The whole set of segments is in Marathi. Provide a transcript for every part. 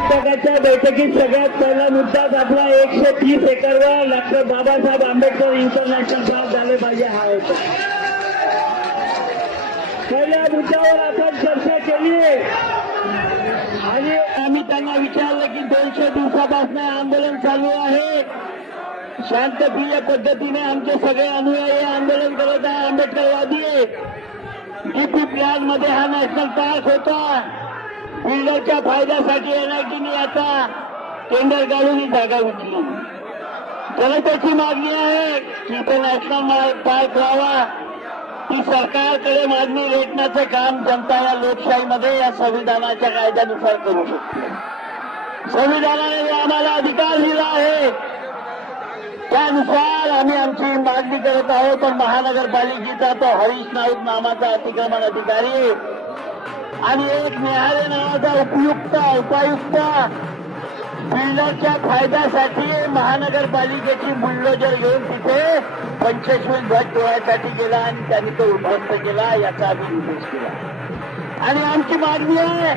पुस्तकाच्या बैठकीत सगळ्यात पहिला मुद्दाच आपला 130 एकरवर doctor Babasaheb Ambedkar international park झाले पाहिजे हा होता. पहिल्या मुद्द्यावर आपण चर्चा केली आणि आम्ही त्यांना विचारलं की 200 दिवसापासून आंदोलन चालू आहे, शांतप्रिय पद्धतीने आमचे सगळे अनुयायी आंदोलन करत आहे, आंबेडकरवादी डीपी प्लॅन मध्ये हा नॅशनल पार्क होता, बिल्डरच्या फायद्यासाठी एनआयटीने आता टेंडर काढून ही जागा विकली. जनतेची मागणी आहे की इथे नॅशनल पार्क व्हावा. ती सरकारकडे मागणी रेटण्याचं काम जनता या लोकशाहीमध्ये या संविधानाच्या कायद्यानुसार करू शकते. संविधानाने जो आम्हाला अधिकार दिला आहे त्यानुसार आम्ही आमची मागणी करत आहोत. पण महानगरपालिकेचा तो हरीश नाऊक नावाचा अतिक्रमण अधिकारी आणि एक न्यायालय नावाचा उपायुक्त बिल्डरच्या फायद्यासाठी महानगरपालिकेची बुलडोजर घेऊन तिथे 25 गट डोळ्यासाठी गेला आणि त्यांनी तो उद्ध्वस्त केला, याचा आम्ही निषेध केला. आणि आमची मागणी आहे,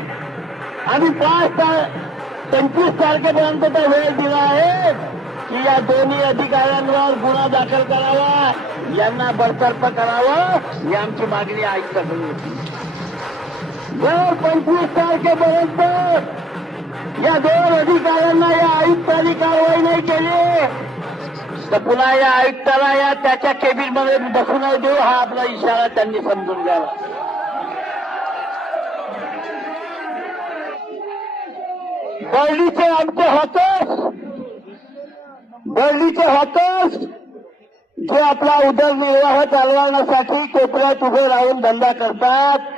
आम्ही 25 तारखेपर्यंत तो वेळ दिला आहे की या दोन्ही अधिकाऱ्यांवर गुन्हा दाखल करावा, यांना बडतर्फ करावं, ही आमची मागणी आयुक्ताकडे होती. जर 25 तारखेपर्यंत या 2 अधिकाऱ्यांना या आयुक्तांनी कारवाई नाही केली तर पुन्हा या आयुक्ताला या त्याच्या केबिनमध्ये बसू नाही देऊ, हा आपला इशारा त्यांनी समजून घ्यावा. बर्डीचे आमचे हॉकर्स जे आपला उदरनिर्वाह चालवण्यासाठी कोपऱ्यात उभे राहून धंदा करतात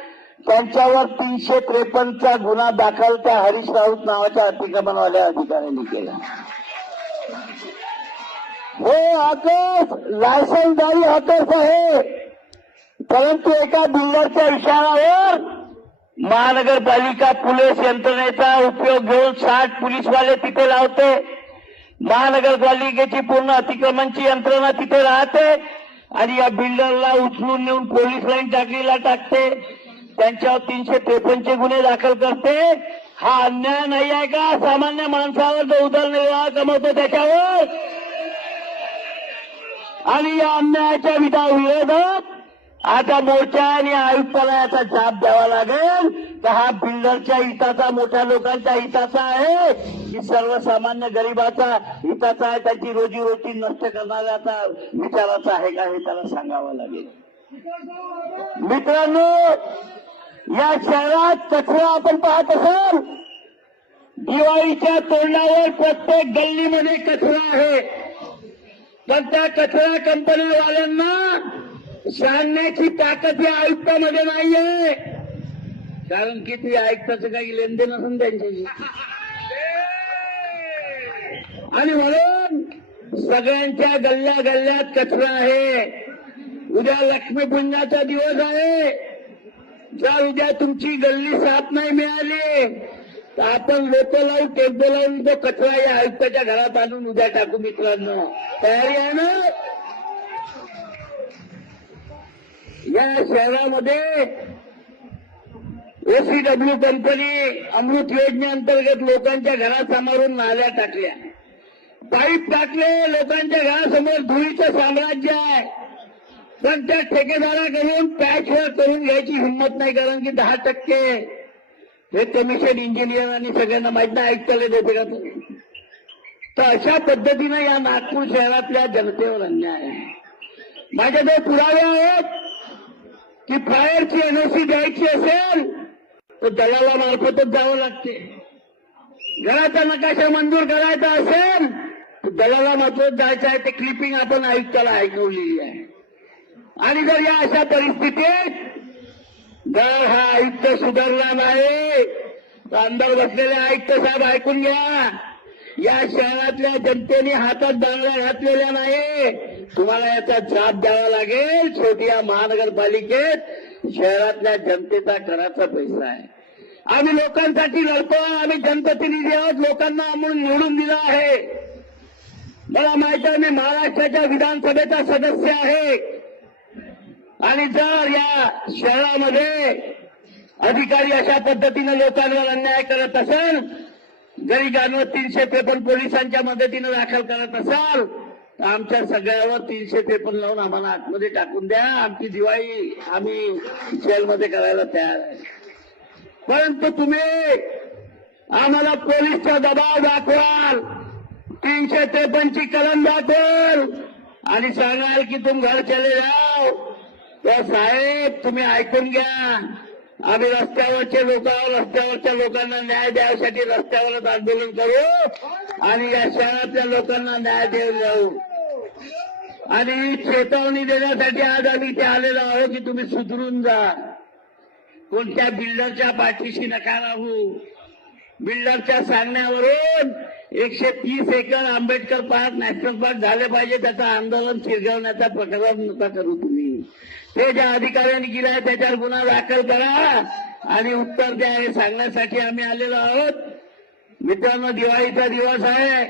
त्यांच्यावर 353चा गुन्हा दाखल त्या हरीश राऊत नावाच्या अतिक्रमणवाल्या अधिकाऱ्यांनी केला. हे हॉकर्स लायसन्सधारी हॉकर्स आहे, परंतु एका बिल्डरच्या इशाऱ्यावर महानगरपालिका पोलीस यंत्रणेचा उपयोग घेऊन 60 पोलीसवाले तिथे लावते. महानगरपालिकेची पूर्ण अतिक्रमणची यंत्रणा तिथे राहते आणि या बिल्डरला उचलून नेऊन पोलीस लाईन टाकलीला टाकते, त्यांच्यावर 353चे गुन्हे दाखल करते. हा अन्याय नाही आहे का सामान्य माणसावर जो उदरनिर्वाह कमवतो त्याच्यावर? आणि या अन्यायाच्या विरोधात आता मोर्चा आणि आयुक्ताला याचा जाब द्यावा लागेल तर हा बिल्डरच्या हिताचा, मोठ्या लोकांच्या हिताचा आहे की सर्वसामान्य गरिबाचा हिताचा आहे, त्याची रोजीरोटी नष्ट करणाऱ्याचा विचाराचा आहे का हे त्याला सांगावं लागेल. मित्रांनो, या शहरात कचरा आपण पाहत असाल, दिवाळीच्या तोंडावर प्रत्येक गल्लीमध्ये कचरा आहे, पण त्या कचरा कंपनीवाल्यांना सांगण्याची ताकद या आयुक्तामध्ये नाहीये, कारण की ती आयुक्ताचं काही लेनदेन असून त्यांच्याशी. आणि म्हणून सगळ्यांच्या गल्ल्या गल्ल्यात कचरा आहे. उद्या लक्ष्मीपूजनाचा दिवस आहे, जर उद्या तुमची गल्ली साफ नाही मिळाली तर आपण लोक लावून टेम्पो लावून तो कचरा या आयुक्ताच्या घरात आणून उद्या टाकू. मित्रांनो, तयारी आहे ना? या शहरामध्ये ओसीडब्ल्यू कंपनी अमृत योजनेअंतर्गत लोकांच्या घरासमोरून नाल्या टाकल्या, पाईप टाकले, लोकांच्या घरासमोर धुळीचं साम्राज्य आहे. पण त्या ठेकेदाराकडून पॅचवर्क करून घ्यायची हिंमत नाही, कारण की 10% हे कमिशन इंजिनियर आणि सगळ्यांना माहित नाही, आयुक्ताला देते का तो? तर अशा पद्धतीनं या नागपूर शहरातल्या जनतेवर अन्याय आहे. माझ्याकडे पुरावे आहेत की फायरची एनओसी द्यायची असेल तर दलालामार्फतच जावं लागते. घराचा नकाशा मंजूर करायचा असेल तर दलालामार्फत जायचं आहे. ते क्लिपिंग आपण आयुक्ताला ऐकवलेली आहे. आणि जर या अशा परिस्थितीत जर हा आयुक्त सुधारला नाही तर अंदर बसलेले आयुक्त साहेब ऐकून घ्या, या शहरातल्या जनतेने हातात दांगड्या घातलेल्या नाही, तुम्हाला याचा जाब द्यावा लागेल. शेवटी या महानगरपालिकेत शहरातल्या जनतेचा कराचा पैसा आहे. आम्ही लोकांसाठी लढतो, आम्ही जनप्रतिनिधी आहोत, लोकांना आम्ही निवडून दिलं आहे. मला माहिती आहे, मी महाराष्ट्राच्या विधानसभेचा सदस्य आहे. आणि जर या शहरामध्ये अधिकारी अशा पद्धतीने लोकांवर अन्याय करत असेल गरिबांवर 353 पोलिसांच्या मदतीनं दाखल करत असाल तर आमच्या सगळ्यावर 353 लावून आम्हाला आतमध्ये टाकून द्या. आमची दिवाळी आम्ही जेलमध्ये करायला तयार आहे. परंतु तुम्ही आम्हाला पोलीसचा दबाव दाखवाल, 353 ची कलम दाखवाल आणि सांगाल की तुम घर चले जाओ. तर साहेब तुम्ही ऐकून घ्या, आम्ही रस्त्यावरच्या लोकांना न्याय द्यायसाठी रस्त्यावरच आंदोलन करू आणि या शहरातल्या लोकांना न्याय देऊन जाऊ. आणि चेतावणी देण्यासाठी आज आम्ही इथे आलेलो आहोत की तुम्ही सुधरून जा. कोणत्या बिल्डरच्या पाठीशी नका राहू. बिल्डरच्या सांगण्यावरून 130 acre Ambedkar park national park झाले पाहिजे त्याचं आंदोलन चिरगवण्याचा प्रकार नका करू तुम्ही. ते ज्या अधिकाऱ्यांनी केलाय त्याच्यावर गुन्हा दाखल करा आणि उत्तर द्या हे सांगण्यासाठी आम्ही आलेलो आहोत. मित्रांनो, दिवाळीचा दिवस आहे.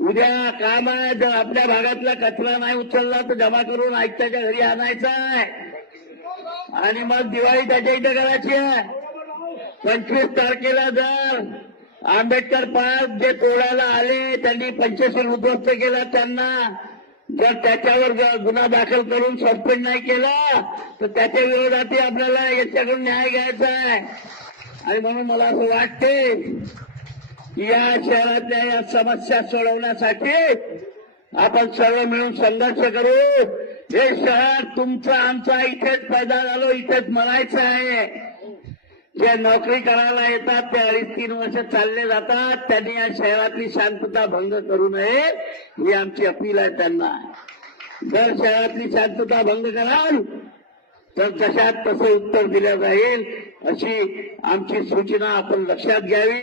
उद्या काम आहे. जर आपल्या भागातला कचरा नाही उचलला तर जमा करून आयुक्ताच्या घरी आणायचा आहे आणि मग दिवाळी त्याच्या इथे करायची आहे. 25 तारखेला जर आंबेडकर पार्क जे तोडायला आले त्यांनी पंचशील उद्ध्वस्त केला, त्यांना जर त्याच्यावर गुन्हा दाखल करून सस्पेंड नाही केला तर त्याच्या विरोधातही आपल्याला याच्याकडून न्याय घ्यायचा आहे. आणि म्हणून मला असं वाटते की या शहरातल्या या समस्या सोडवण्यासाठी आपण सर्व मिळून संघर्ष करू. हे शहर तुमचं आमचा इथेच पैदा झालो, इथेच मरायचं आहे. जे नोकरी करायला येतात ते 2.5-3 वर्ष चालले जातात. त्यांनी या शहरातली शांतता भंग करू नये ही आमची अपील आहे त्यांना. जर शहरातली शांतता भंग कराल तर जशात तसं उत्तर दिलं जाईल अशी आमची सूचना आपण लक्षात घ्यावी.